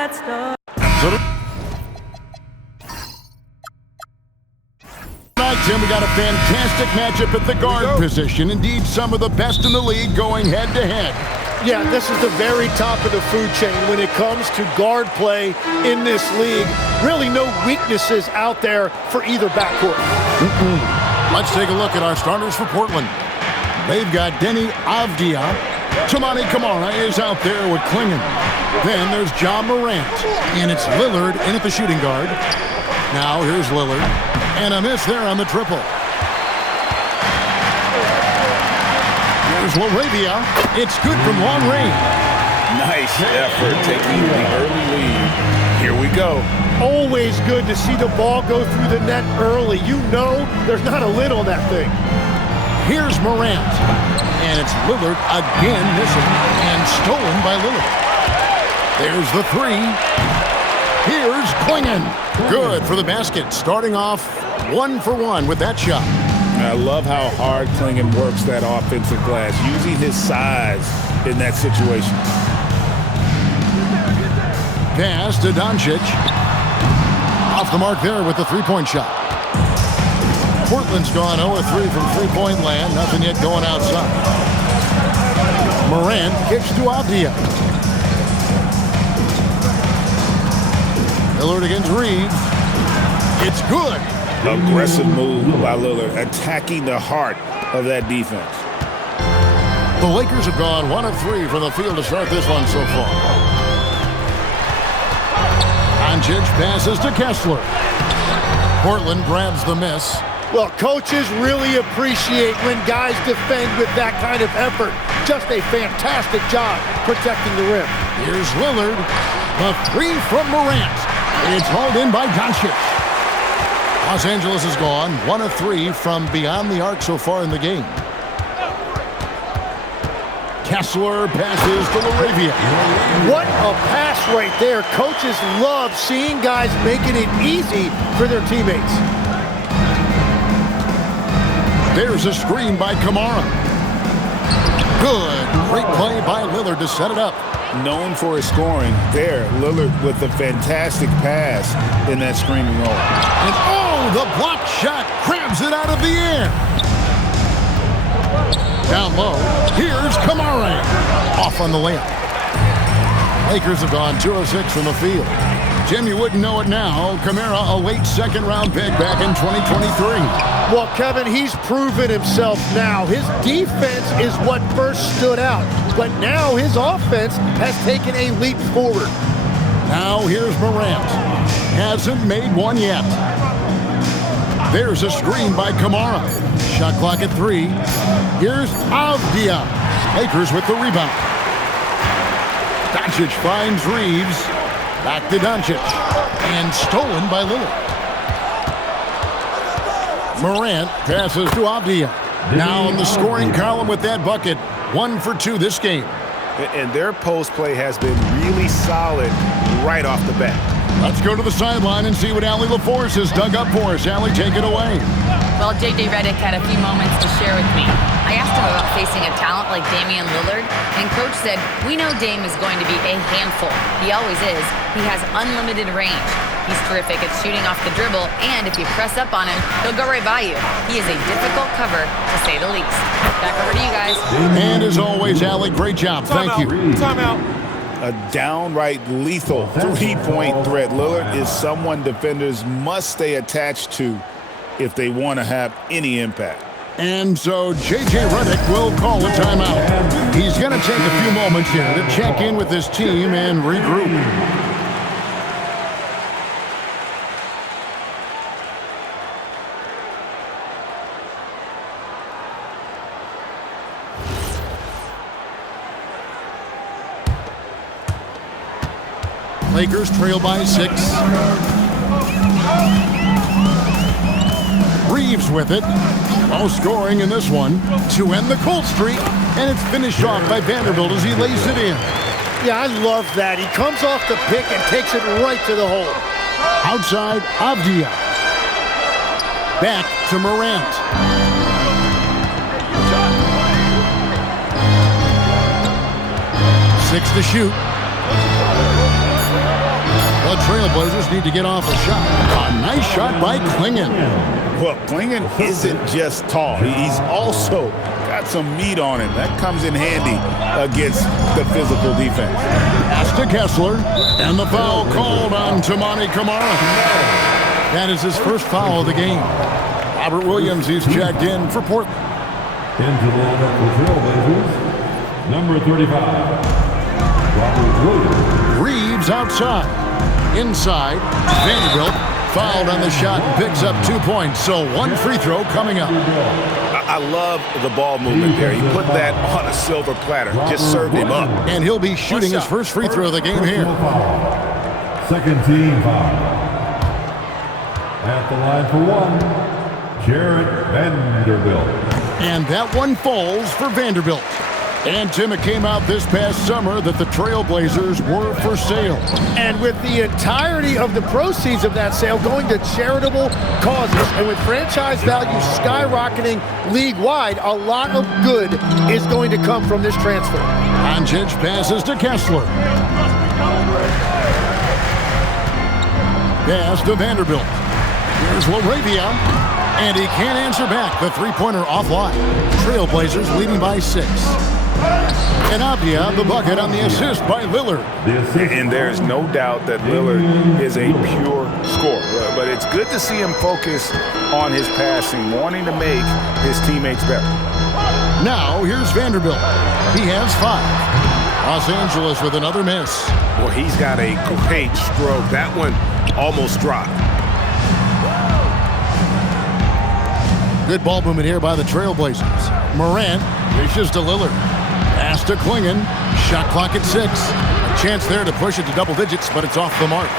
that start. Tonight, Tim, we got a fantastic matchup at the guard position. Indeed, some of the best in the league going head-to-head. Yeah, this is the very top of the food chain when it comes to guard play in this league. Really no weaknesses out there for either backcourt. Let's take a look at our starters for Portland. They've got Deni Avdija. Toumani Camara is out there with Klingon. Then there's Ja Morant. And it's Lillard in at the shooting guard. Now here's Lillard. And a miss there on the triple. Here's LaRavia. It's good from long range. Nice effort taking the early lead. Here we go. Always good to see the ball go through the net early. You know there's not a lid on that thing. Here's Morant. And it's Lillard again missing and stolen by Lillard. There's the three. Here's Klingon. Good for the basket. Starting off 1-for-1 with that shot. I love how hard Klingon works that offensive glass, using his size in that situation. Pass to Doncic. Off the mark there with the three-point shot. Portland's gone 0-3 from three-point land. Nothing yet going outside. Morant kicks to Avdija. Lillard against Reeves. It's good. Aggressive move by Lillard, attacking the heart of that defense. The Lakers have gone 1-3 from the field to start this one so far. Doncic passes to Kessler. Portland grabs the miss. Well, coaches really appreciate when guys defend with that kind of effort. Just a fantastic job protecting the rim. Here's Lillard. The three from Morant. It's hauled in by Doncic. Los Angeles has gone 1-3 from beyond the arc so far in the game. Kessler passes to LaRavia. What a pass right there. Coaches love seeing guys making it easy for their teammates. There's a screen by Camara. Good. Great play by Lillard to set it up. Known for his scoring, there, Lillard with a fantastic pass in that screen and roll. And oh, the block shot grabs it out of the air. Down low, here's Camara. Off on the layup. Lakers have gone 2 of 6 from the field. Jim, you wouldn't know it now. Camara, a late second-round pick back in 2023. Well, Kevin, he's proven himself now. His defense is what first stood out, but now his offense has taken a leap forward. Now here's Morant. Hasn't made one yet. There's a screen by Camara. Shot clock at 3. Here's Avdija. Lakers with the rebound. Doncic finds Reeves. Back to Doncic. And stolen by Lillard. Morant passes to Avdija. Now in the scoring column with that bucket. 1 for 2 this game. And their post play has been really solid right off the bat. Let's go to the sideline and see what Allie LaForce has dug up for us. Allie, take it away. Well, J.J. Redick had a few moments to share with me. I asked him about facing a talent like Damian Lillard, and Coach said, "We know Dame is going to be a handful. He always is. He has unlimited range. He's terrific at shooting off the dribble, and if you press up on him, he'll go right by you. He is a difficult cover, to say the least." Back over to you guys. And as always, Allie, great job. Thank you. Timeout. A downright lethal three-point threat. Lillard is someone defenders must stay attached to if they want to have any impact. And so J.J. Redick will call a timeout. He's going to take a few moments here to check in with his team and regroup. Lakers trail by 6. Reeves with it. No scoring in this one to end the cold streak. And it's finished off by Vanderbilt as he lays it in. Yeah, I love that. He comes off the pick and takes it right to the hole. Outside, Avdija. Back to Morant. 6 to shoot. Trailblazers need to get off a shot. A nice shot by Clingan. Well, Clingan isn't just tall. He's also got some meat on him. That comes in handy against the physical defense. Pass to Kessler, and the foul called on Toumani Camara. That is his first foul of the game. Robert Williams, he's checked in for Portland. Into the lineup for Trailblazers, number 35, Robert Williams. Reeves outside. Inside, Vanderbilt fouled on the shot and picks up 2 points. So one free throw coming up. I love the ball movement there. He put that on a silver platter. Just served him up. And he'll be shooting his first free throw of the game here. Second team foul. At the line for one, Jarrett Vanderbilt. And that one falls for Vanderbilt. And, Tim, it came out this past summer that the Trailblazers were for sale. And with the entirety of the proceeds of that sale going to charitable causes, and with franchise value skyrocketing league-wide, a lot of good is going to come from this transfer. Doncic passes to Kessler. Pass to Vanderbilt. Here's LaRavia. And he can't answer back. The three-pointer offline. Trailblazers leading by 6. And Avdia, the bucket on the assist by Lillard. And there's no doubt that Lillard is a pure scorer. But it's good to see him focus on his passing, wanting to make his teammates better. Now, here's Vanderbilt. He has 5. Los Angeles with another miss. Well, he's got a great stroke. That one almost dropped. Good ball movement here by the Trailblazers. Morant reaches to Lillard. Pass to Clingan. Shot clock at 6. A chance there to push it to double digits, but it's off the mark.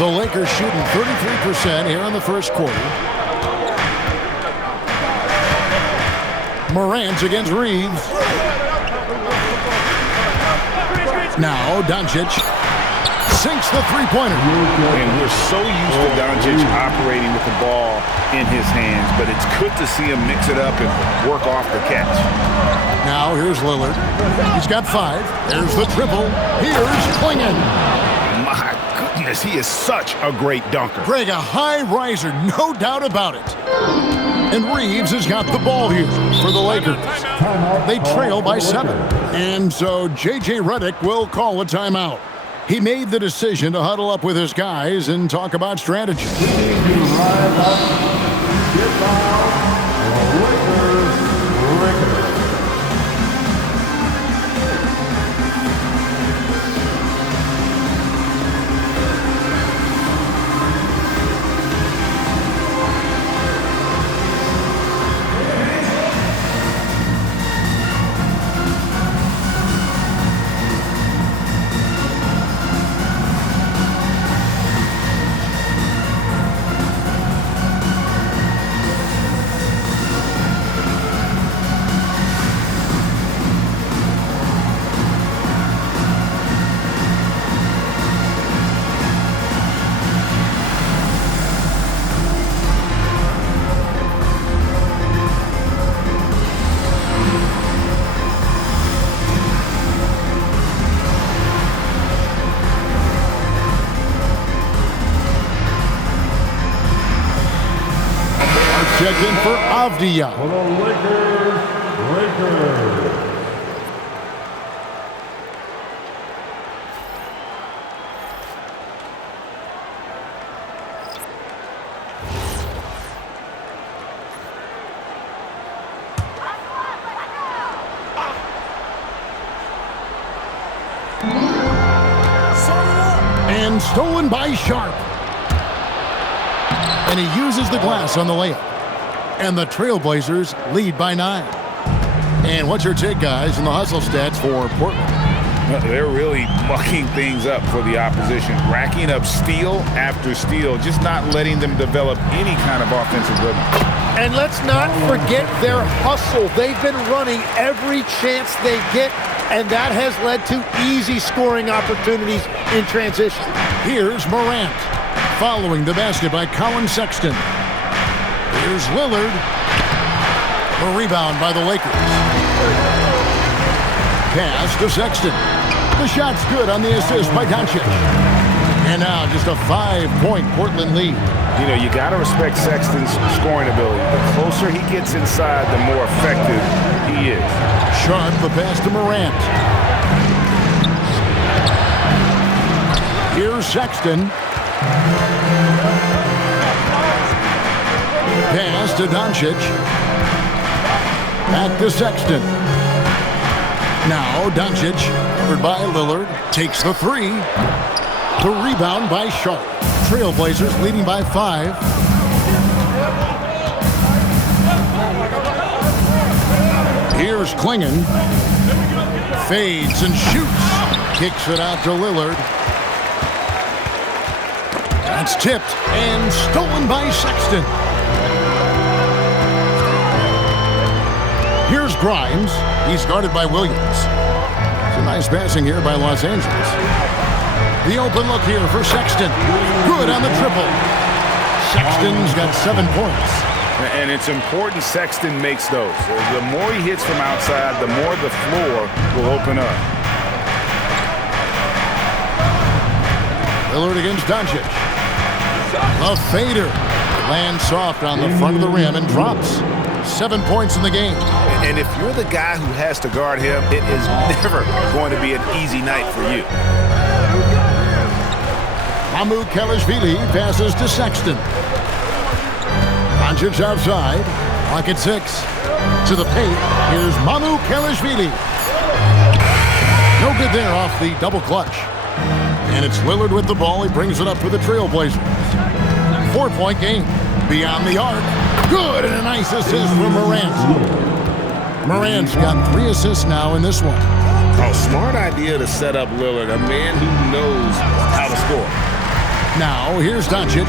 The Lakers shooting 33% here in the first quarter. Morant against Reeves. Now Doncic sinks the three-pointer. And we're so used to Doncic operating with the ball in his hands, but it's good to see him mix it up and work off the catch. Now here's Lillard. He's got 5. There's the triple. Here's Clingan. My goodness, he is such a great dunker. Greg, a high riser, no doubt about it. And Reeves has got the ball here for the Lakers. They trail by 7. And so J.J. Redick will call a timeout. He made the decision to huddle up with his guys and talk about strategy. Checked in for Avdia. For the Lakers. And stolen by Sharp. And he uses the glass on the layup. And the Trailblazers lead by 9. And what's your take, guys, in the hustle stats for Portland? They're really mucking things up for the opposition, racking up steal after steal, just not letting them develop any kind of offensive rhythm. And let's not forget their hustle. They've been running every chance they get, and that has led to easy scoring opportunities in transition. Here's Morant, following the basket by Colin Sexton. Here's Lillard. A rebound by the Lakers. Pass to Sexton. The shot's good on the assist by Doncic. And now just a 5-point Portland lead. You know, you got to respect Sexton's scoring ability. The closer he gets inside, the more effective he is. Sharp, the pass to Morant. Here's Sexton. Pass to Doncic. Back to Sexton. Now Doncic, covered by Lillard, takes the three. The rebound by Sharp. Trailblazers leading by 5. Here's Klingon. Fades and shoots. Kicks it out to Lillard. That's tipped and stolen by Sexton. Here's Grimes. He's guarded by Williams. It's a nice passing here by Los Angeles. The open look here for Sexton. Good on the triple. Sexton's got 7 points. And it's important Sexton makes those. The more he hits from outside, the more the floor will open up. Lillard against Doncic. A fader. Lands soft on the front of the rim and drops. 7 points in the game. And if you're the guy who has to guard him, it is never going to be an easy night for you. Mamukelashvili passes to Sexton. Doncic outside. Clock at 6. To the paint. Here's Mamukelashvili. No good there off the double clutch. And it's Lillard with the ball. He brings it up for the Trailblazers. 4-point game. Beyond the arc. Good, and a nice assist from Morant. Morant's got 3 assists now in this one. Oh, smart idea to set up Lillard, a man who knows how to score. Now, here's Doncic.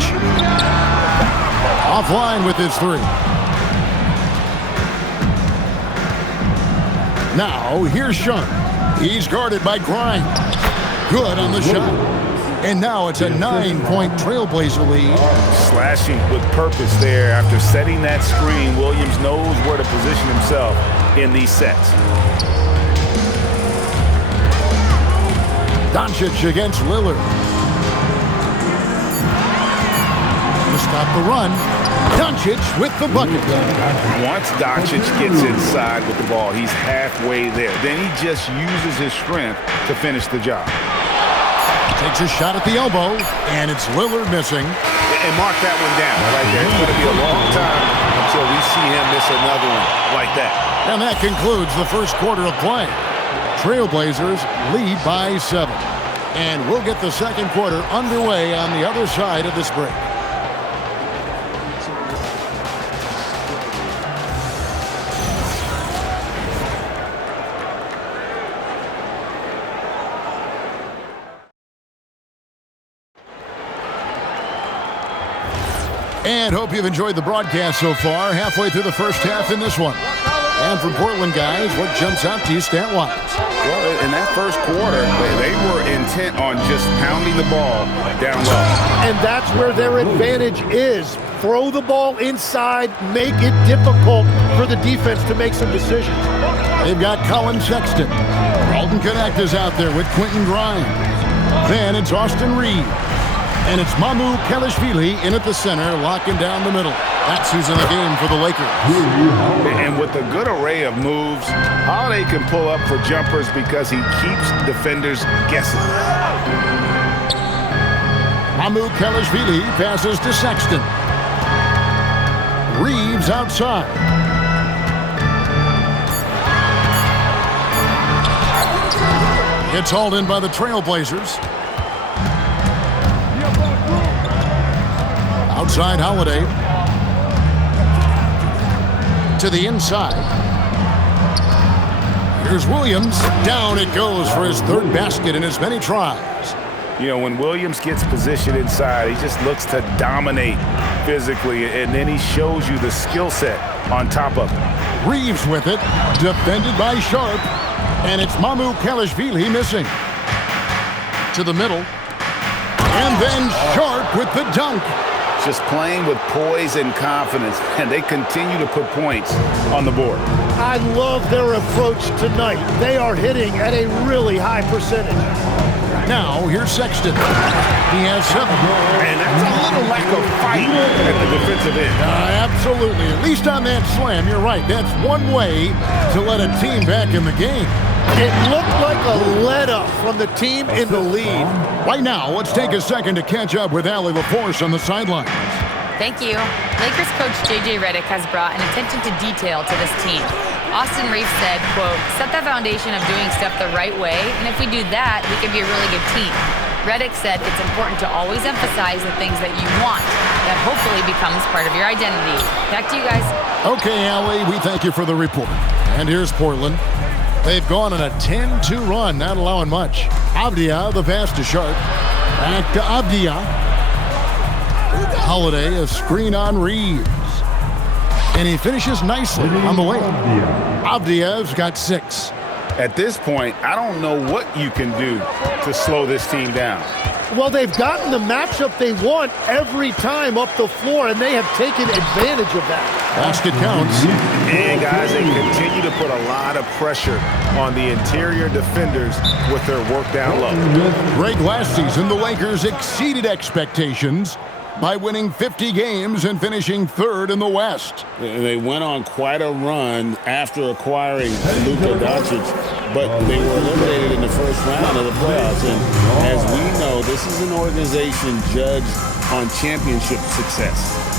Offline with his 3. Now, here's Sharp. He's guarded by Grimes. Good on the shot. And now it's a 9-point Trailblazer lead. Slashing with purpose there. After setting that screen, Williams knows where to position himself in these sets. Doncic against Lillard. To stop the run. Doncic with the bucket. Once Doncic gets inside with the ball, he's halfway there. Then he just uses his strength to finish the job. Takes a shot at the elbow, and it's Lillard missing. And mark that one down right there. It's going to be a long time until we see him miss another one like that. And that concludes the first quarter of play. Trailblazers lead by 7. And we'll get the second quarter underway on the other side of this break. And hope you've enjoyed the broadcast so far. Halfway through the first half in this one. And from Portland, guys, what jumps out to you stat-wise? Well, in that first quarter, they were intent on just pounding the ball down low. And that's where their advantage is. Throw the ball inside, make it difficult for the defense to make some decisions. They've got Colin Sexton. Alton Connect is out there with Quentin Grimes. Then it's Austin Reed. And it's Mamukelashvili in at the center, locking down the middle. That's who's in the game for the Lakers. And with a good array of moves, Holiday can pull up for jumpers because he keeps defenders guessing. Mamukelashvili passes to Sexton. Reeves outside. It's hauled in by the Trailblazers. Outside Holiday. To the inside. Here's Williams. Down it goes for his 3rd basket in as many tries. You know, when Williams gets positioned inside, he just looks to dominate physically, and then he shows you the skill set on top of it. Reeves with it. Defended by Sharp. And it's Mamukelashvili missing. To the middle. And then Sharp with the dunk. Just playing with poise and confidence, and they continue to put points on the board. I love their approach tonight. They are hitting at a really high percentage. Now, here's Sexton. He has 7. And that's a little lack of fight at the defensive end. Absolutely. At least on that slam, you're right. That's one way to let a team back in the game. It looked like a let-up from the team in the lead. Right now, let's take a second to catch up with Allie LaForce on the sidelines. Thank you. Lakers coach J.J. Redick has brought an attention to detail to this team. Austin Reeves said, quote, set the foundation of doing stuff the right way, and if we do that, we can be a really good team. Redick said it's important to always emphasize the things that you want. That hopefully becomes part of your identity. Back to you guys. Okay, Allie, we thank you for the report. And here's Portland. They've gone on a 10-2 run, not allowing much. Avdia, the pass to Sharp. Back to Avdia. Holiday, a screen on Reeves. And he finishes nicely on the layup. Avdia's got 6. At this point, I don't know what you can do to slow this team down. Well, they've gotten the matchup they want every time up the floor, and they have taken advantage of that. Basket counts. And, guys, they continue to put a lot of pressure on the interior defenders with their work down low. Greg, last season, the Lakers exceeded expectations by winning 50 games and finishing 3rd in the West. They went on quite a run after acquiring Luka Doncic, but they were eliminated in the first round of the playoffs. And as we know, this is an organization judged on championship success.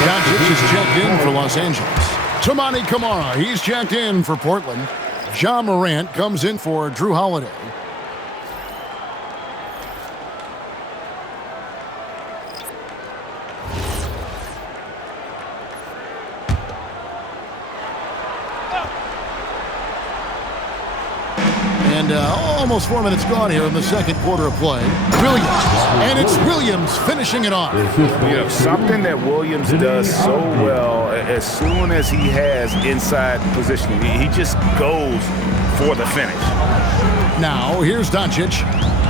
Doncic is checked in for Los Angeles. Toumani Camara, he's checked in for Portland. Ja Morant comes in for Drew Holiday. And almost 4 minutes gone here in the second quarter of play. Williams, and it's Williams finishing it off. You know, something that Williams does so well, as soon as he has inside positioning, he just goes for the finish. Now, here's Doncic.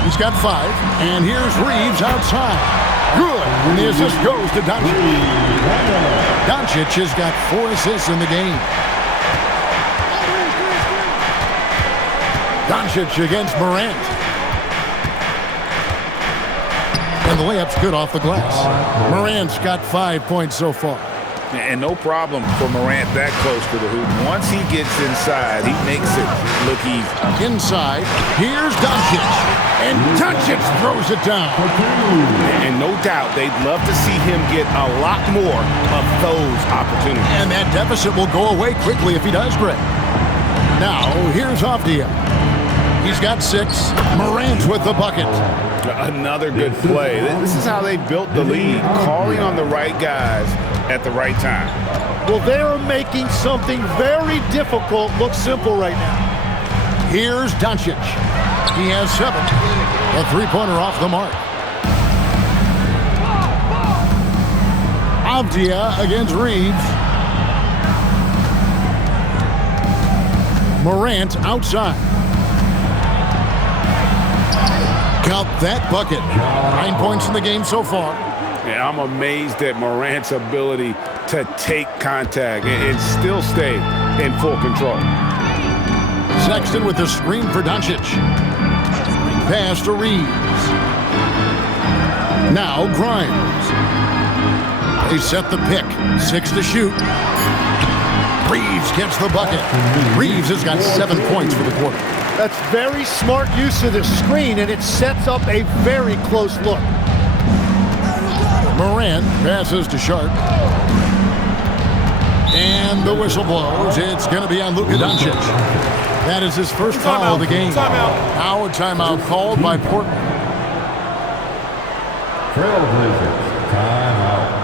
He's got 5, and here's Reeves outside. Good, and the assist goes to Doncic. Doncic has got 4 assists in the game. Doncic against Morant. And the layup's good off the glass. Morant's got 5 points so far. And no problem for Morant that close to the hoop. Once he gets inside, he makes it look easy. Inside, here's Doncic. And Doncic throws it down. And no doubt, they'd love to see him get a lot more of those opportunities. And that deficit will go away quickly if he does, Greg. Now, here's Avdia. He's got 6. Morant with the bucket. Another good play. This is how they built the lead, calling on the right guys at the right time. Well, they're making something very difficult look simple right now. Here's Doncic. He has 7. A 3-pointer off the mark. Avdia against Reeves. Morant outside. Count that bucket. 9 points in the game so far. Yeah, I'm amazed at Morant's ability to take contact and still stay in full control. Sexton with the screen for Doncic. Pass to Reeves. Now Grimes. They set the pick. 6 to shoot. Reeves gets the bucket. Reeves has got 7 points for the quarter. That's very smart use of the screen, and it sets up a very close look. Morant passes to Sharp. And the whistle blows. It's going to be on Luka Doncic. That is his first foul of the game. Now a timeout called by Portland. Trailblazers, timeout.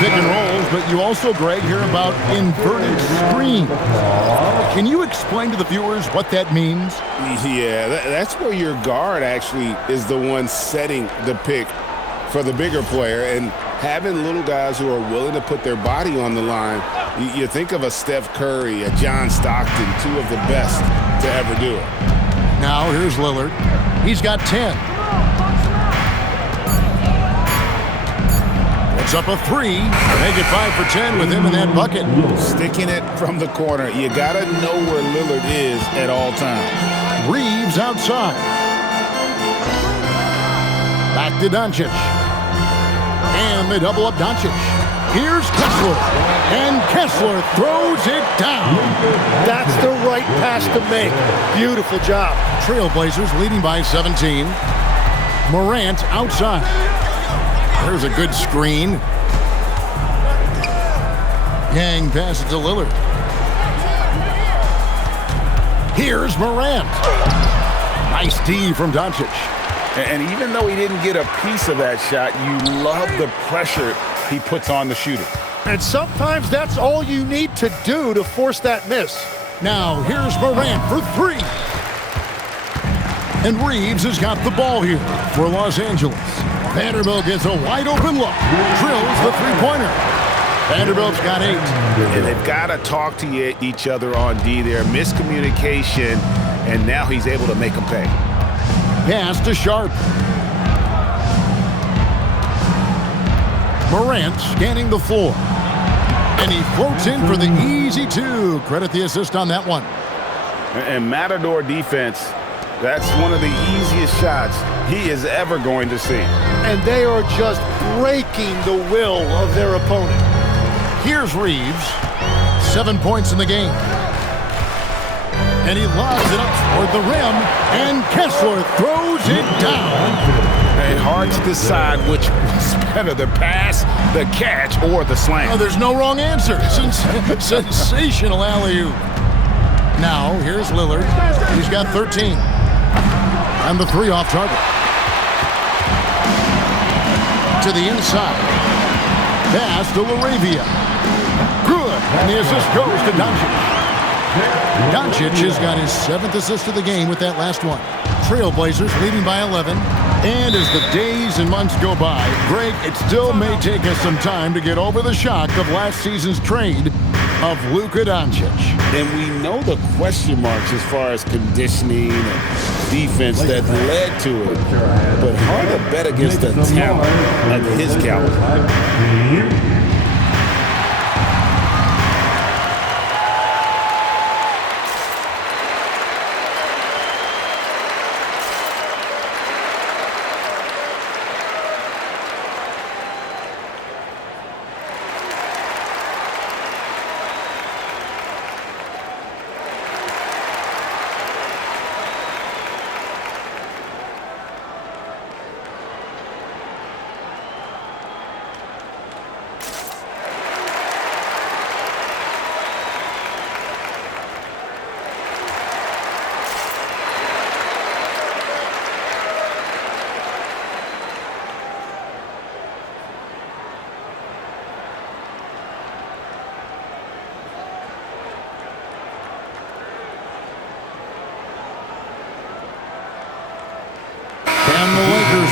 Pick and rolls, but you also, Greg, hear about inverted screens. Can you explain to the viewers what that means? Yeah, that's where your guard actually is the one setting the pick for the bigger player, and having little guys who are willing to put their body on the line. You think of a Steph Curry, a John Stockton, two of the best to ever do it. Now here's Lillard. He's got 10. It's up a 3. Make it 5 for 10 with him in that bucket. Sticking it from the corner. You got to know where Lillard is at all times. Reeves outside. Back to Doncic. And they double up Doncic. Here's Kessler. And Kessler throws it down. That's the right pass to make. Beautiful job. Trailblazers leading by 17. Morant outside. There's a good screen. Yang passes to Lillard. Here's Morant. Nice D from Doncic. And even though he didn't get a piece of that shot, you love the pressure he puts on the shooter. And sometimes that's all you need to do to force that miss. Now here's Morant for 3. And Reeves has got the ball here for Los Angeles. Vanderbilt gets a wide-open look. Drills the three-pointer. Vanderbilt's got 8. And they've got to talk to each other on D there. Miscommunication, and now he's able to make them pay. Pass to Sharp. Morant scanning the floor. And he floats in for the easy 2. Credit the assist on that one. And Matador defense, that's one of the easiest shots he is ever going to see. And they are just breaking the will of their opponent. Here's Reeves. 7 points in the game. And he lobs it up toward the rim. And Kessler throws it down. And hard to decide which was better, the pass, the catch, or the slam. Oh, there's no wrong answer. Sensational alley-oop. Now, here's Lillard. He's got 13. And the 3 off target. To the inside. Pass to LaRavia. Good. And the assist goes to Doncic. Doncic has got his 7th assist of the game with that last one. Trailblazers leading by 11. And as the days and months go by, Greg, it still may take us some time to get over the shock of last season's trade of Luka Doncic. And we know the question marks as far as conditioning and defense that led to it. But hard to bet against the talent of his caliber.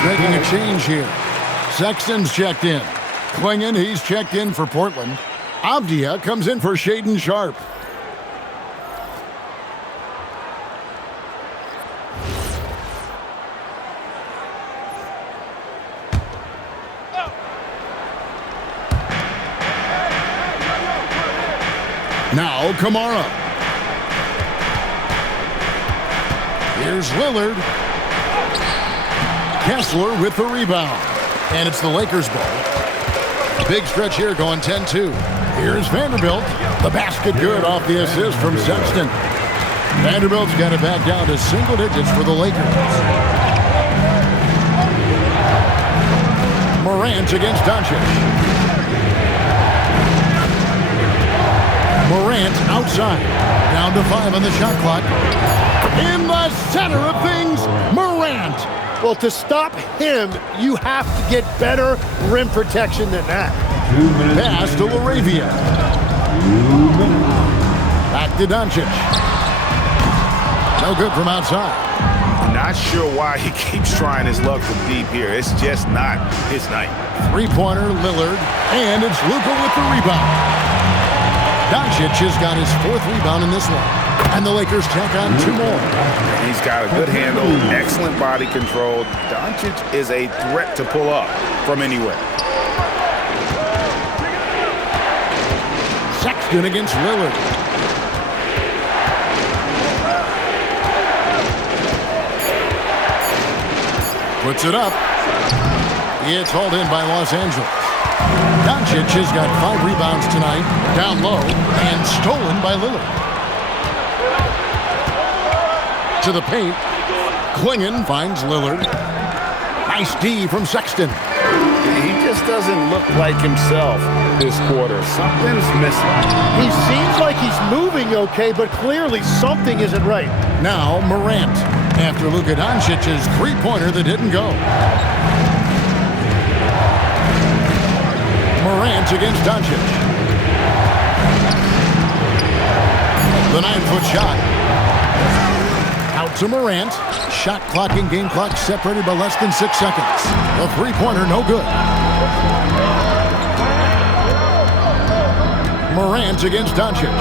making a change here. Sexton's checked in. Klingon, he's checked in for Portland. Avdia comes in for Shaden Sharp. Now Kamara. Here's Lillard. Kessler with the rebound. And it's the Lakers' ball. Big stretch here going 10-2. Here's Vanderbilt. The basket good off the assist from Sexton. Vanderbilt's got it back down to single digits for the Lakers. Morant against Doncic. Morant outside. Down to 5 on the shot clock. In the center of things, Morant. Well, to stop him, you have to get better rim protection than that. 2 minutes. Pass to Laravia. 2 minutes. Back to Doncic. No good from outside. Not sure why he keeps trying his luck from deep here. It's just not his night. Three-pointer, Lillard. And it's Luka with the rebound. Doncic has got his 4th rebound in this one. And the Lakers tack on 2 more. He's got a good handle, excellent body control. Doncic is a threat to pull up from anywhere. Sexton against Lillard. Puts it up. It's hauled in by Los Angeles. Doncic has got 5 rebounds tonight, down low, and stolen by Lillard. To the paint. Klingon finds Lillard. Nice D from Sexton. He just doesn't look like himself this quarter. Something's missing. He seems like he's moving okay, but clearly something isn't right. Now Morant, after Luka Doncic's three-pointer that didn't go. Morant against Doncic. The 9-foot shot. Out to Morant. Shot clock and game clock separated by less than 6 seconds. The three-pointer no good. Morant against Doncic.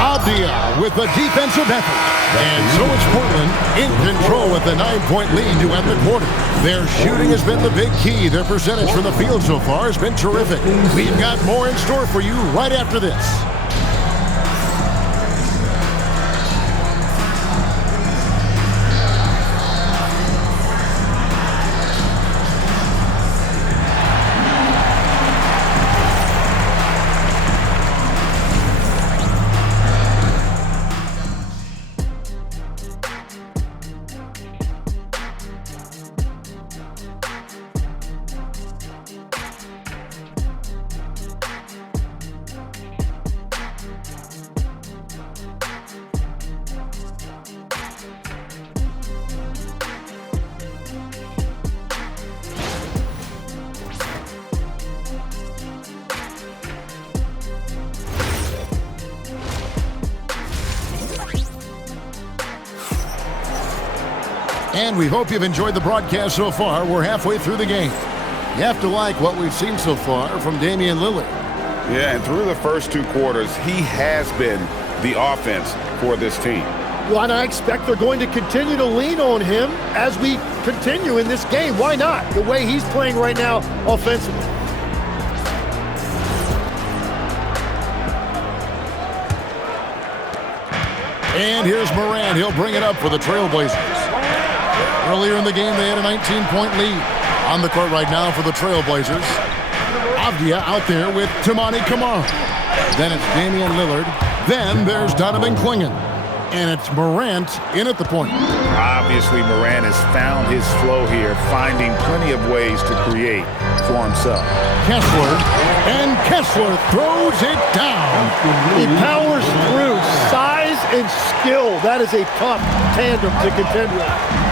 Avdia with the defensive effort. And so it's Portland in control with the 9-point lead to end the quarter. Their shooting has been the big key. Their percentage from the field so far has been terrific. We've got more in store for you right after this. And we hope you've enjoyed the broadcast so far. We're halfway through the game. You have to like what we've seen so far from Damian Lillard. Yeah, and through the first 2 quarters, he has been the offense for this team. Well, and I expect they're going to continue to lean on him as we continue in this game. Why not? The way he's playing right now offensively. And here's Morant. He'll bring it up for the Trailblazers. Earlier in the game, they had a 19-point lead. On the court right now for the Trailblazers. Avdia out there with Toumani Camara. Then it's Damian Lillard. Then there's Donovan Klingon. And it's Morant in at the point. Obviously, Morant has found his flow here, finding plenty of ways to create for himself. Kessler. And Kessler throws it down. He powers through. Size and skill. That is a tough tandem to contend with.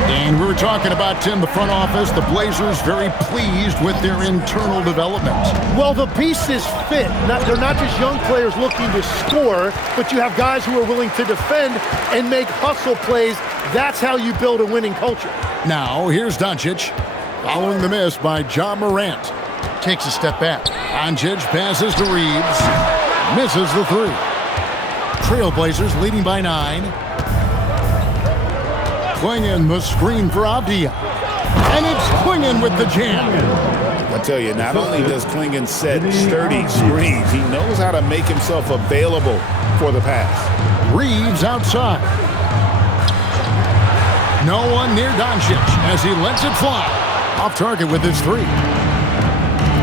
And we were talking about, Tim, the front office, the Blazers very pleased with their internal development. Well, the pieces fit. They're not just young players looking to score, but you have guys who are willing to defend and make hustle plays. That's how you build a winning culture. Now, here's Doncic, following the miss by Ja Morant. Takes a step back. Doncic passes to Reeves. Misses the three. Trailblazers leading by 9. Clingan the screen for Avdia. And it's Clingan with the jam. I tell you, not only does Clingan set sturdy screens, he knows how to make himself available for the pass. Reeves outside. No one near Doncic as he lets it fly. Off target with his three.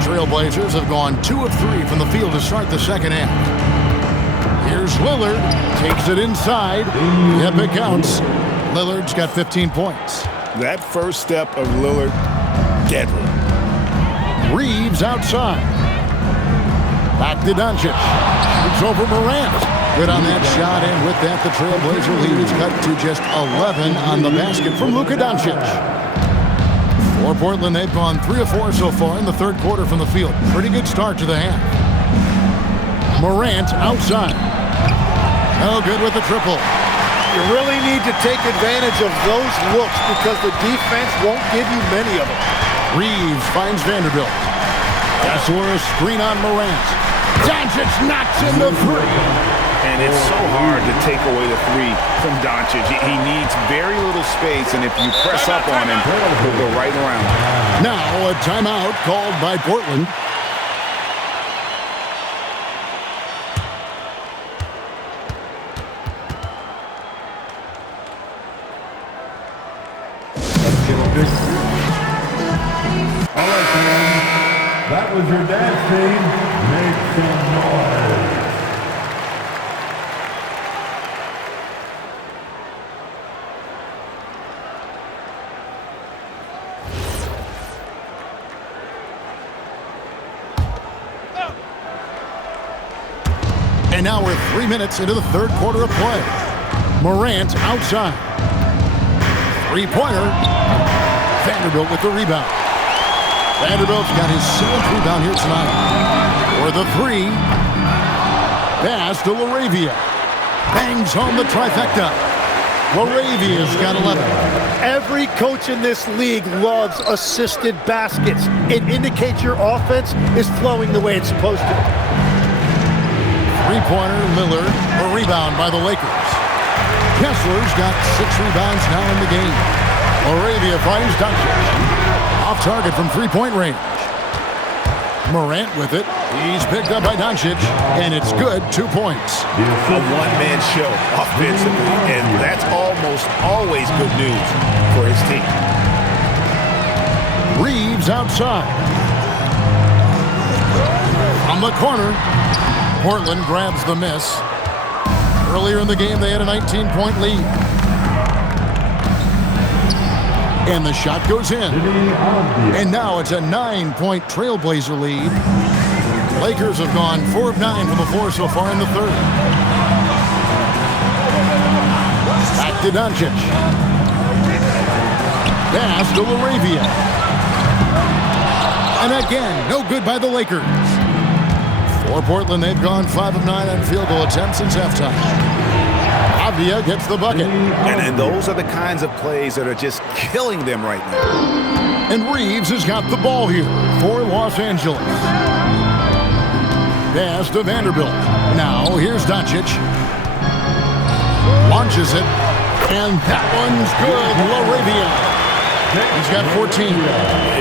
Trailblazers have gone 2 of 3 from the field to start the second half. Here's Lillard. Takes it inside. Yep, it counts. Lillard's got 15 points. That first step of Lillard, deadly. Reeves outside. Back to Doncic. Shoots over Morant. Good on that shot, and with that, the Trailblazer lead is cut to just 11 on the basket from Luka Doncic. For Portland, they've gone 3 of 4 so far in the third quarter from the field. Pretty good start to the half. Morant outside. No good with the triple. You really need to take advantage of those looks because the defense won't give you many of them. Reeves finds Vanderbilt. Gasol screen on Morant. Doncic knocks in the three. And it's so hard to take away the three from Doncic. He needs very little space, and if you press up on him, he'll go right around. Now a timeout called by Portland. All right, fans. That was your dance team. Make some noise. And now we're 3 minutes into the third quarter of play. Morant outside. Three-pointer. Vanderbilt with the rebound. Vanderbilt's got his 7th rebound here tonight. For the three. Pass to LaRavia. Bangs home the trifecta. LaRavia's got 11. Every coach in this league loves assisted baskets. It indicates your offense is flowing the way it's supposed to. Three-pointer, Lillard. A rebound by the Lakers. Kessler's got 6 rebounds now in the game. LaRavia finds Doncic. Off target from three-point range. Morant with it. He's picked up by Doncic, and it's good. 2 points. A one-man show offensively, and that's almost always good news for his team. Reeves outside. From the corner, Portland grabs the miss. Earlier in the game, they had a 19-point lead. And the shot goes in. And now it's a 9-point Trailblazer lead. Lakers have gone 4 of 9 from the floor so far in the third. Back to Doncic. Pass to LaRavia. And again, no good by the Lakers. For Portland, they've gone 5 of 9 on field goal attempts since halftime. Avdia gets the bucket. And those are the kinds of plays that are just killing them right now. And Reeves has got the ball here for Los Angeles. Pass to Vanderbilt. Now here's Doncic. Launches it. And that one's good. LaRavia. He's got 14.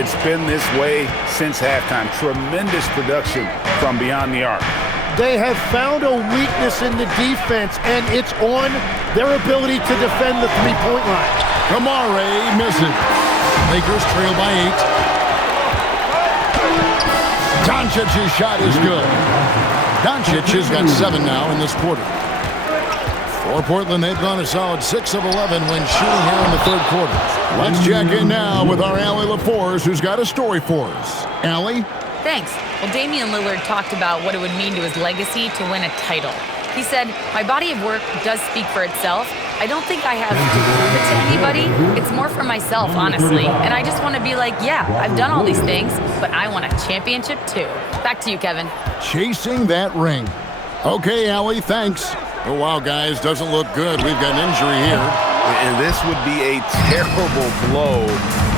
It's been this way since halftime. Tremendous production from beyond the arc. They have found a weakness in the defense, and it's on their ability to defend the three-point line. Kamare misses. Lakers trail by 8. Doncic's shot is good. Doncic has got 7 now in this quarter. For Portland, they've gone a solid 6 of 11 when shooting here in the third quarter. Let's check in now with our Allie LaForce, who's got a story for us. Allie? Thanks. Well, Damian Lillard talked about what it would mean to his legacy to win a title. He said, "My body of work does speak for itself. I don't think I have to prove it to anybody. It's more for myself, honestly. And I just want to be like, yeah, I've done all these things, but I want a championship too." Back to you, Kevin. Chasing that ring. Okay, Allie, thanks. Oh, wow, guys, doesn't look good. We've got an injury here. And this would be a terrible blow.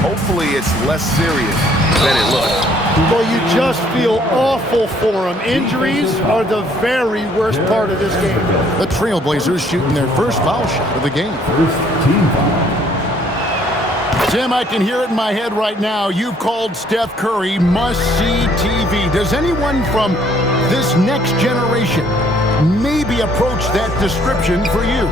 Hopefully it's less serious than it looks. Well, you just feel awful for him. Injuries are the very worst part of this game. The Trailblazers shooting their first foul shot of the game. First team foul. Tim, I can hear it in my head right now. You've called Steph Curry must-see TV. Does anyone from this next generation maybe approach that description for you?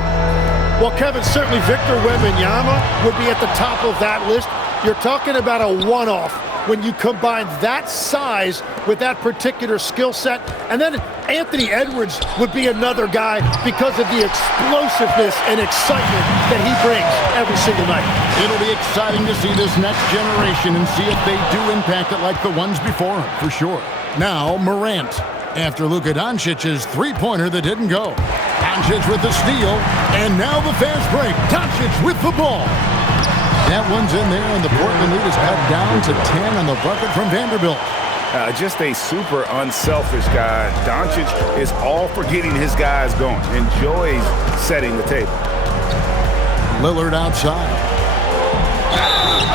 Well, Kevin, certainly Victor Wembanyama would be at the top of that list. You're talking about a one-off when you combine that size with that particular skill set. And then Anthony Edwards would be another guy because of the explosiveness and excitement that he brings every single night. It'll be exciting to see this next generation and see if they do impact it like the ones before him, for sure. Now, Morant. After Luka Doncic's three-pointer that didn't go. Doncic with the steal, and now the fast break. Doncic with the ball. That one's in there, and the Portland lead is cut down to 10 on the bucket from Vanderbilt. Just a super unselfish guy. Doncic is all for getting his guys going. Enjoys setting the table. Lillard outside.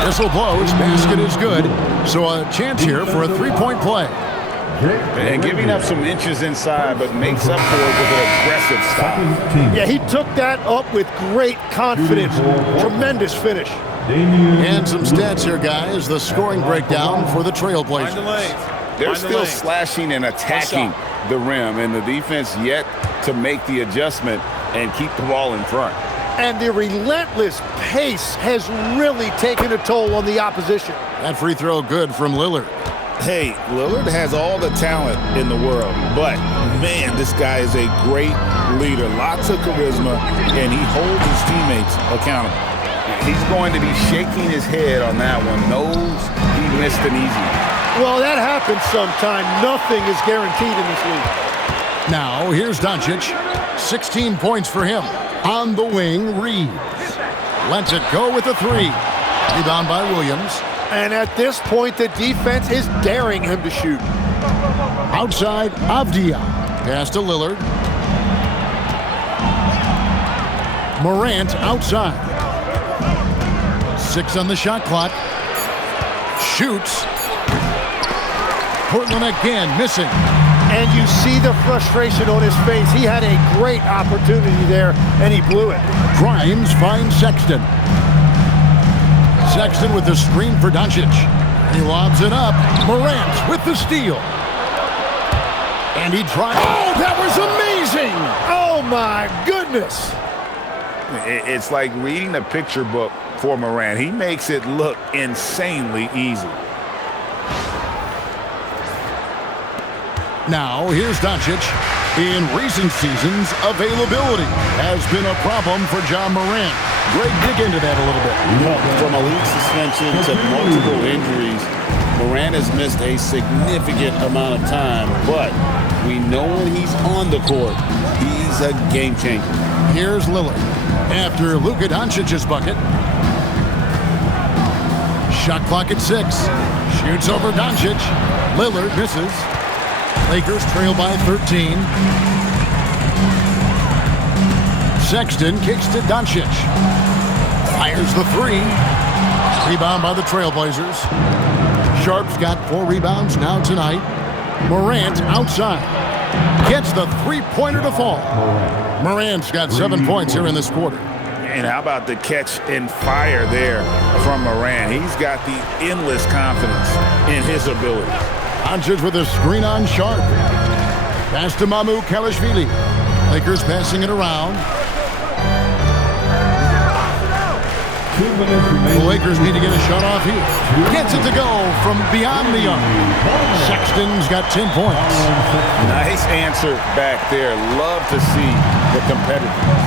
Whistle blows. Basket is good. So a chance here for a three-point play. And giving up some inches inside, but makes up for it with an aggressive style. Yeah, he took that up with great confidence. Tremendous finish. And some stats here, guys. The scoring breakdown for the Trailblazers. They're still slashing and attacking the rim, and the defense yet to make the adjustment and keep the ball in front. And the relentless pace has really taken a toll on the opposition. That free throw good from Lillard. Hey, Lillard has all the talent in the world, but, man, this guy is a great leader. Lots of charisma, and he holds his teammates accountable. He's going to be shaking his head on that one. Knows he missed an easy one. Well, that happens sometime. Nothing is guaranteed in this league. Now, here's Doncic. 16 points for him. On the wing, Reeves. Lets it go with a three. Rebound by Williams. And at this point, the defense is daring him to shoot. Outside, Avdia. Pass to Lillard. Morant outside. 6 on the shot clock. Shoots. Portland again missing. And you see the frustration on his face. He had a great opportunity there, and he blew it. Grimes finds Sexton. Sexton with the screen for Doncic. He lobs it up. Morant with the steal. And he drives. Oh, that was amazing! Oh, my goodness. It's like reading a picture book for Morant. He makes it look insanely easy. Now, here's Doncic. In recent seasons, availability has been a problem for John Morant. Greg, dig into that a little bit. From a league suspension to multiple injuries, Morant has missed a significant amount of time, but we know when he's on the court, he's a game changer. Here's Lillard. After Luka Doncic's bucket. Shot clock at 6. Shoots over Doncic. Lillard misses. Lakers trail by 13. Sexton kicks to Doncic. Fires the three. Rebound by the Trailblazers. Sharp's got 4 rebounds now tonight. Morant outside. Gets the three-pointer to fall. Morant's got 7 points here in this quarter. And how about the catch and fire there from Morant? He's got the endless confidence in his ability. Doncic with a screen on Sharp. Pass to Mamu Kalashvili. Lakers passing it around. 2 minutes remaining. The Lakers need to get a shot off here. Gets it to go from beyond the arc. Sexton's got 10 points. Nice answer back there. Love to see the competitiveness.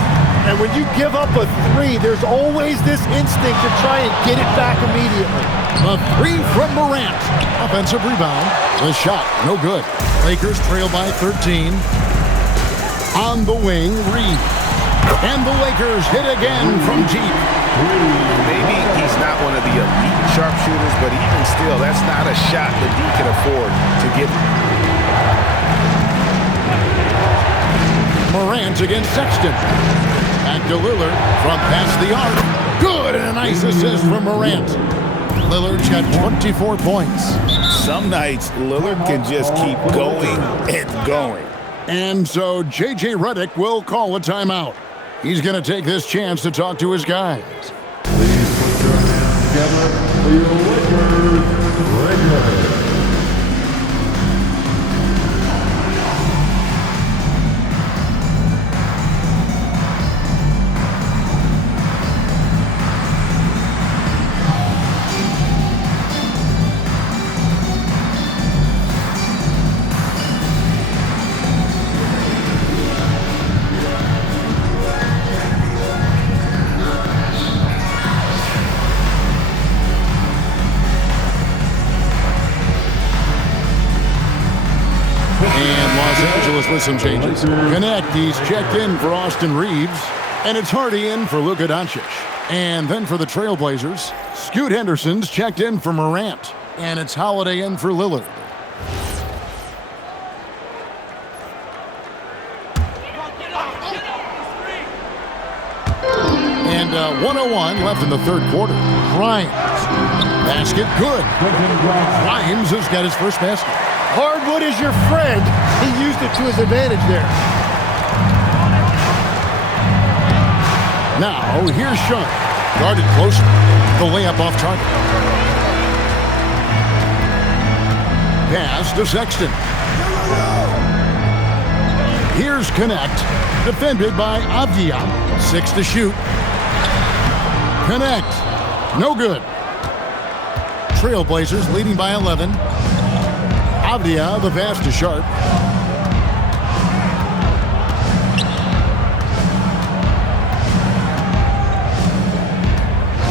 And when you give up a three, there's always this instinct to try and get it back immediately. A three from Morant. Offensive rebound. The shot, no good. Lakers trail by 13. On the wing, Reed. And the Lakers hit again from deep. Maybe he's not one of the elite sharpshooters, but even still, that's not a shot that he can afford to give. Morant against Sexton. Back to Lillard from past the arc. Good, and a nice assist from Morant. Lillard's got 24 points. Some nights, Lillard can just keep going and going. And so J.J. Redick will call a timeout. He's going to take this chance to talk to his guys. Please put your hands together for your Lakers. With some changes. Connect, he's checked in for Austin Reeves. And it's Hardy in for Luka Doncic. And then for the Trailblazers, Scoot Henderson's checked in for Morant. And it's Holiday in for Lillard. And 1:01 left in the third quarter. Grimes. Basket good. Grimes has got his first basket. Hardwood is your friend. He used it to his advantage there. Now, here's Sean. Guarded closer. The layup off target. Pass to Sexton. Here's Connect. Defended by Avdia. 6 to shoot. Connect. No good. Trailblazers leading by 11. Avdia, the pass to Sharp.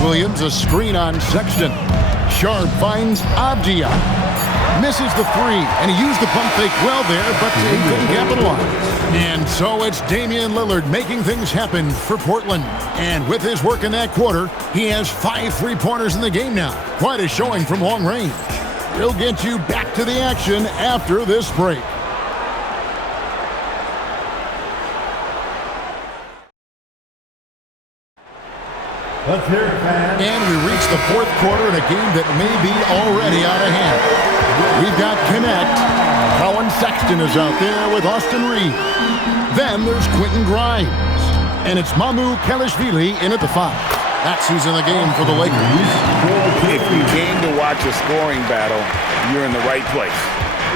Williams, a screen on Sexton. Sharp finds Avdia. Misses the three, and he used the pump fake well there, but he couldn't capitalize. And so it's Damian Lillard making things happen for Portland. And with his work in that quarter, he has 5 3-pointers in the game now. Quite a showing from long range. We'll get you back to the action after this break. Let's hear it, fans. And we reach the fourth quarter in a game that may be already out of hand. We've got Connect. Colin Sexton is out there with Austin Reed. Then there's Quentin Grimes. And it's Mamu Kelishvili in at the 5. That's who's in the game for the Lakers. If you came to watch a scoring battle, you're in the right place.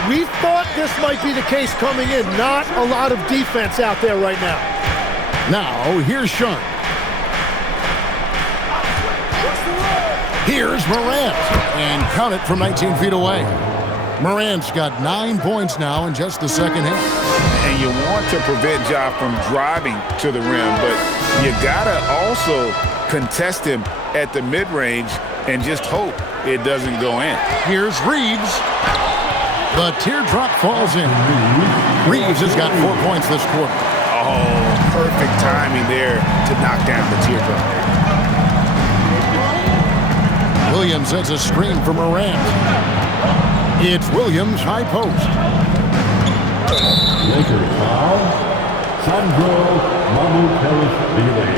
We thought this might be the case coming in. Not a lot of defense out there right now. Now, here's Sean. Here's Morant. And count it from 19 feet away. Morant's got 9 points now in just the second half. And you want to prevent Ja from driving to the rim, but you gotta also contest him at the mid-range and just hope it doesn't go in. Here's Reeves. The teardrop falls in. Reeves has got 4 points this quarter. Oh, perfect timing there to knock down the teardrop. Williams has a screen for Morant. It's Williams, high post. Lakers foul. Sandro Mamukelishvili.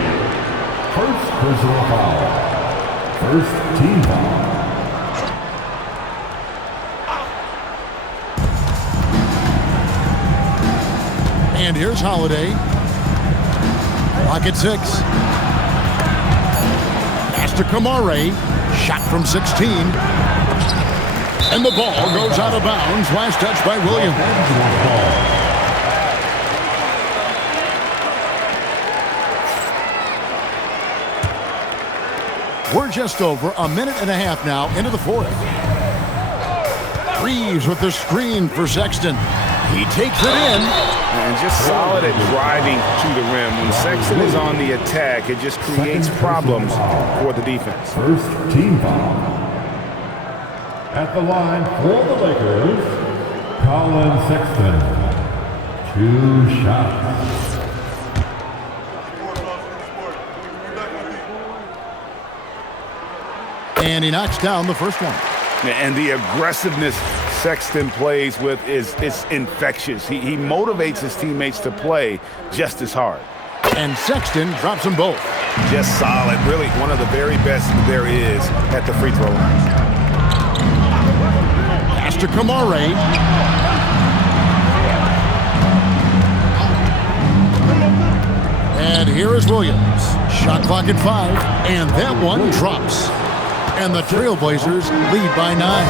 First personal foul. First team foul. And here's Holiday. Clock at 6. Pass to Kamare. Shot from 16. And the ball goes out of bounds. Last touch by Williams. We're just over a minute and a half now into the fourth. Reeves with the screen for Sexton. He takes it in. And just solid at driving to the rim. When Sexton is on the attack, it just creates problems for the defense. First team foul. At the line for the Lakers, Colin Sexton. 2 shots. And he knocks down the first one. And the aggressiveness Sexton plays with is infectious. He motivates his teammates to play just as hard. And Sexton drops them both. Just solid. Really one of the very best there is at the free throw line. Pass to Kamare. And here is Williams. Shot clock at 5. And that one drops. And the Trailblazers lead by 9.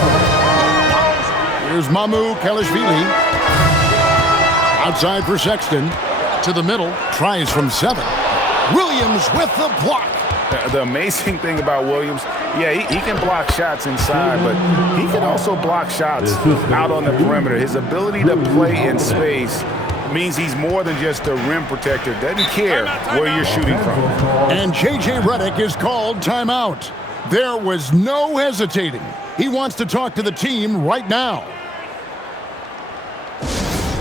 Here's Mamu Kelishvili. Outside for Sexton. To the middle. Tries from 7. Williams with the block. The amazing thing about Williams, yeah, he can block shots inside, but he can also block shots out on the perimeter. His ability to play in space means he's more than just a rim protector. Doesn't care where you're shooting from. And J.J. Redick is called timeout. There was no hesitating. He wants to talk to the team right now.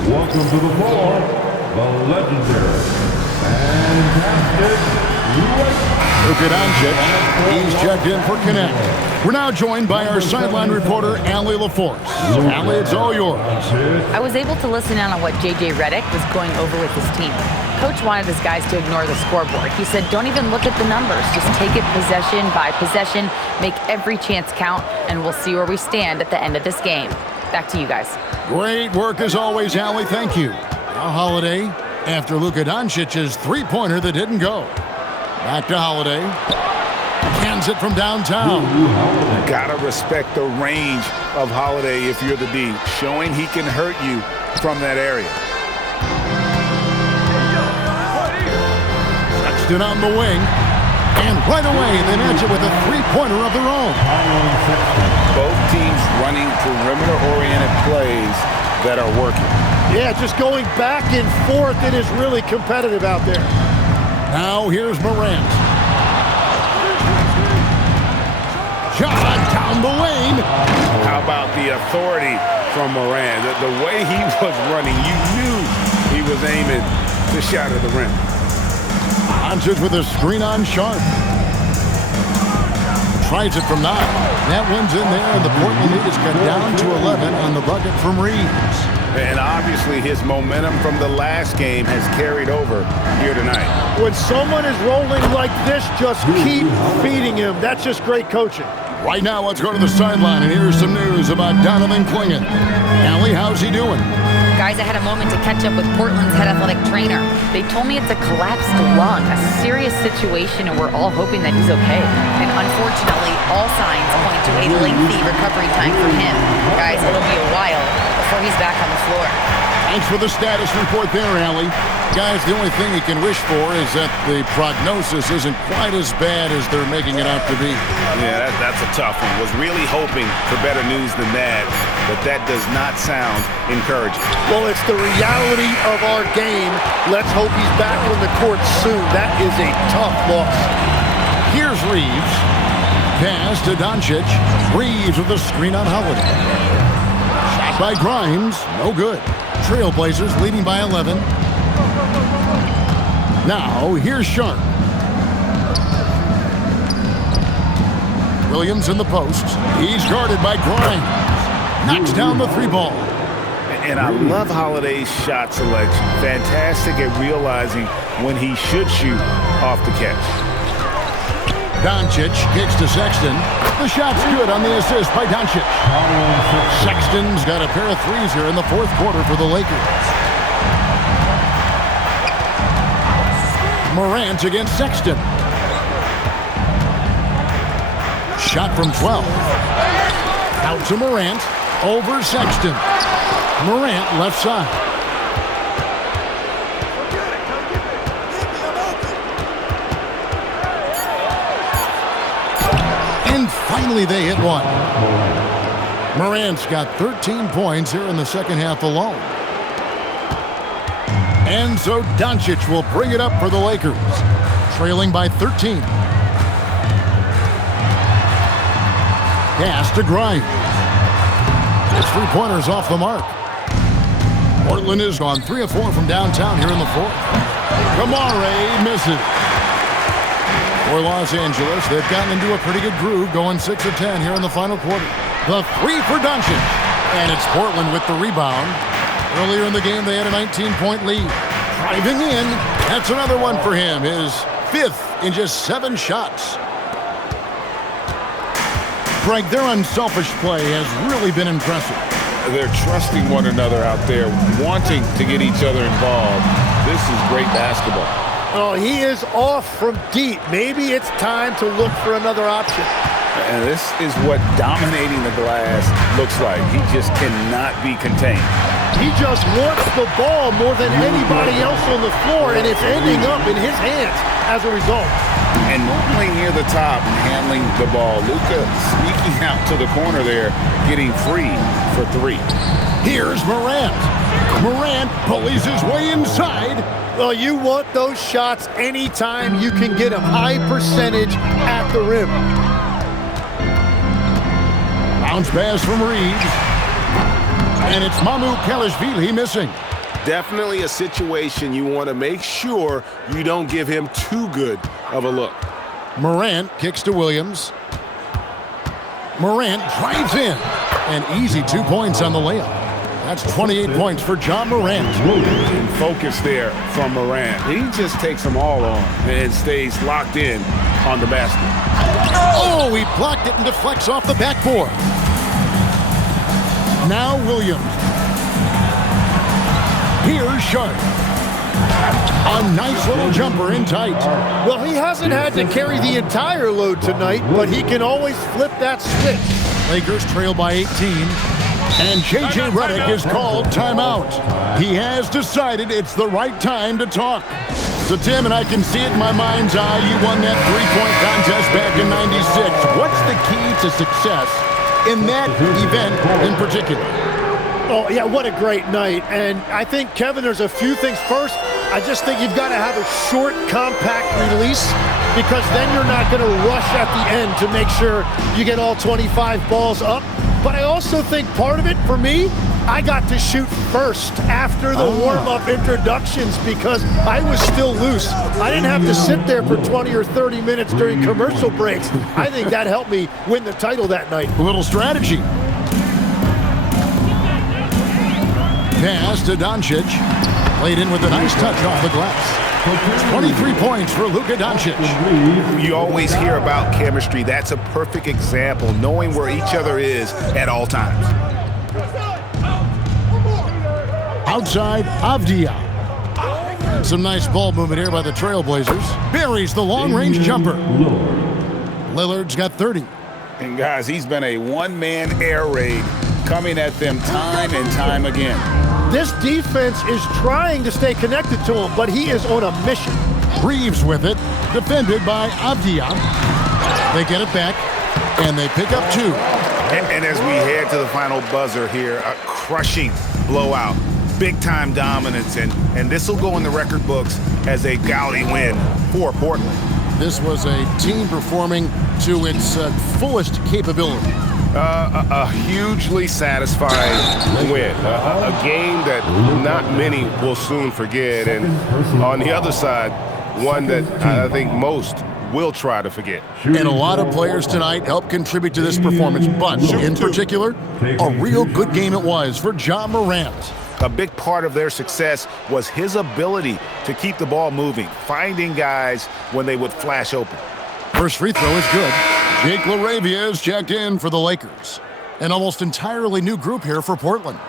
Welcome to the floor, the legendary, fantastic Luka Doncic, he's checked in for Connect. We're now joined by our sideline reporter, Allie LaForce. Allie, it's all yours. I was able to listen in on what J.J. Redick was going over with his team. Coach wanted his guys to ignore the scoreboard. He said, don't even look at the numbers. Just take it possession by possession, make every chance count, and we'll see where we stand at the end of this game. Back to you guys. Great work as always, Allie. Thank you. Now Holiday after Luka Doncic's three-pointer that didn't go. Back to Holiday. Cans it from downtown. Gotta respect the range of Holiday if you're the D, showing he can hurt you from that area. Sexton on the wing. And right away, they match it with a three-pointer of their own. Both teams running perimeter-oriented plays that are working. Yeah, just going back and forth. It is really competitive out there. Now here's Morant. Shot down the lane. How about the authority from Morant? The way he was running, you knew he was aiming to shatter the rim. Doncic with a screen on Sharp. Tries it from 9. That one's in there, and the Portland lead is cut down to 11 on the bucket from Reeves. And obviously his momentum from the last game has carried over here tonight. When someone is rolling like this, just keep feeding him. That's just great coaching. Right now, let's go to the sideline, and here's some news about Donovan Clingan. Allie, how's he doing? Guys, I had a moment to catch up with Portland's head athletic trainer. They told me it's a collapsed lung, a serious situation, and we're all hoping that he's okay. And unfortunately, all signs point to a lengthy recovery time for him. Guys, it'll be a while before he's back on the floor. Thanks for the status report there, Allie. Guys, the only thing he can wish for is that the prognosis isn't quite as bad as they're making it out to be. Yeah, that's a tough one. Was really hoping for better news than that, but that does not sound encouraging. Well, it's the reality of our game. Let's hope he's back on the court soon. That is a tough loss. Here's Reeves. Pass to Doncic. Reeves with a screen on Holiday. Shot by Grimes. No good. Trailblazers leading by 11. Now, here's Sharp. Williams in the post. He's guarded by Grimes. Knocks down the three ball. And I love Holiday's shot selection. Fantastic at realizing when he should shoot off the catch. Doncic kicks to Sexton. The shot's good on the assist by Doncic. Sexton's got a pair of threes here in the fourth quarter for the Lakers. Morant against Sexton. Shot from 12. Out to Morant. Over Sexton. Morant left side. And finally they hit one. Morant's got 13 points here in the second half alone. And so Doncic will bring it up for the Lakers, trailing by 13. Pass to Grimes. His three-pointer's off the mark. Portland is on 3 of 4 from downtown here in the fourth. Kamare misses. For Los Angeles, they've gotten into a pretty good groove, going 6 of 10 here in the final quarter. The three for Doncic, and it's Portland with the rebound. Earlier in the game, they had a 19-point lead. Driving in, that's another one for him, his 5th in just 7 shots. Greg, their unselfish play has really been impressive. They're trusting one another out there, wanting to get each other involved. This is great basketball. Oh, he is off from deep. Maybe it's time to look for another option. And this is what dominating the glass looks like. He just cannot be contained. He just wants the ball more than anybody else on the floor, and it's ending up in his hands as a result. And normally near the top, handling the ball. Luka sneaking out to the corner there, getting free for 3. Here's Morant. Morant pulleys his way inside. Well, you want those shots anytime you can get them. High percentage at the rim. Bounce pass from Reeves. And it's Mamu Kelishvili missing. Definitely a situation you want to make sure you don't give him too good of a look. Morant kicks to Williams. Morant drives in. An easy 2 points on the layup. That's 28 points for John Morant. And focus there from Morant. He just takes them all on and stays locked in on the basket. Oh, he blocked it and deflects off the backboard. Now Williams. Here's Sharp. A nice little jumper in tight. Well, he hasn't had to carry the entire load tonight, but he can always flip that switch. Lakers trail by 18. And J.J. Redick is called timeout. He has decided it's the right time to talk. So, Tim, and I can see it in my mind's eye, you won that three-point contest back in '96. What's the key to success in that event in particular? Oh, yeah, what a great night. And I think, Kevin, there's a few things. First, I just think you've got to have a short, compact release, because then you're not going to rush at the end to make sure you get all 25 balls up. But I also think part of it, for me, I got to shoot first after the warm-up introductions because I was still loose. I didn't have to sit there for 20 or 30 minutes during commercial breaks. I think that helped me win the title that night. A little strategy. Pass to Doncic. Played in with a nice touch off the glass. 23 points for Luka Doncic. You always hear about chemistry. That's a perfect example, knowing where each other is at all times. Outside, Avdia. Some nice ball movement here by the Trailblazers. Buries the long-range jumper. Lillard's got 30. And guys, he's been a one-man air raid coming at them time and time again. This defense is trying to stay connected to him, but he is on a mission. Reeves with it, defended by Avdia. They get it back, and they pick up 2. And as we head to the final buzzer here, a crushing blowout, big-time dominance, and this will go in the record books as a gaudy win for Portland. This was a team performing to its fullest capability. A hugely satisfying win, a game that not many will soon forget, and on the other side, one that I think most will try to forget. And a lot of players tonight helped contribute to this performance, but in particular, a real good game it was for John Morant. A big part of their success was his ability to keep the ball moving, finding guys when they would flash open. First free throw is good. Jake LaRavia is checked in for the Lakers. An almost entirely new group here for Portland.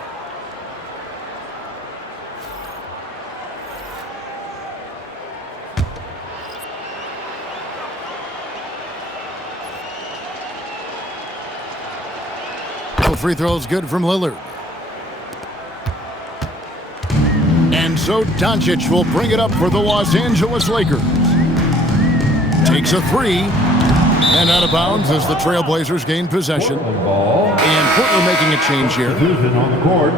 Free throw is good from Lillard. And so Doncic will bring it up for the Los Angeles Lakers. Takes a 3. And out of bounds as the Trailblazers gain possession. And Portland making a change here. On the court.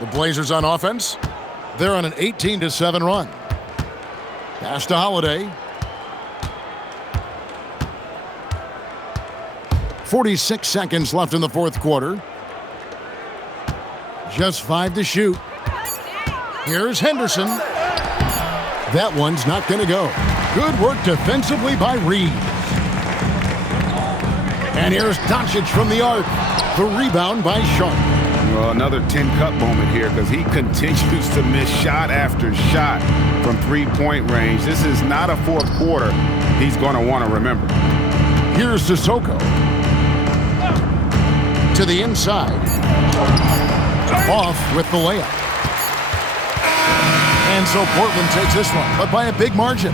The Blazers on offense. They're on an 18-7 run. Pass to Holiday. 46 seconds left in the fourth quarter. Just 5 to shoot. Here's Henderson. That one's not going to go. Good work defensively by Reeves. And here's Doncic from the arc. The rebound by Sharp. Well, another 10-cup moment here because he continues to miss shot after shot from three-point range. This is not a fourth quarter he's going to want to remember. Here's Sissoko. To the inside. Off with the layup. And so Portland takes this one, but by a big margin.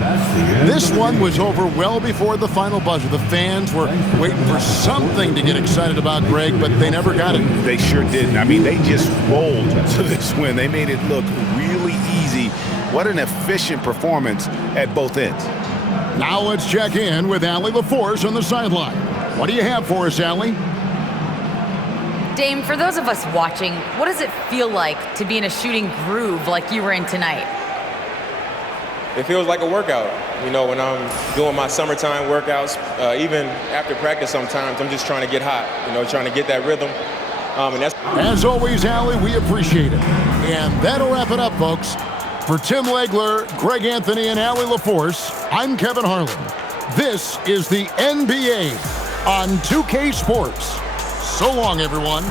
This one was over well before the final buzzer. The fans were waiting for something to get excited about, Greg, but they never got it. They sure didn't. I mean, they just rolled to this win. They made it look really easy. What an efficient performance at both ends. Now let's check in with Allie LaForce on the sideline. What do you have for us, Allie? Dame, for those of us watching, what does it feel like to be in a shooting groove like you were in tonight? It feels like a workout. You know, when I'm doing my summertime workouts, even after practice sometimes, I'm just trying to get hot, you know, trying to get that rhythm. And that's As always, Allie, we appreciate it. And that'll wrap it up, folks. For Tim Legler, Greg Anthony, and Allie LaForce, I'm Kevin Harlan. This is the NBA on 2K Sports. So long, everyone.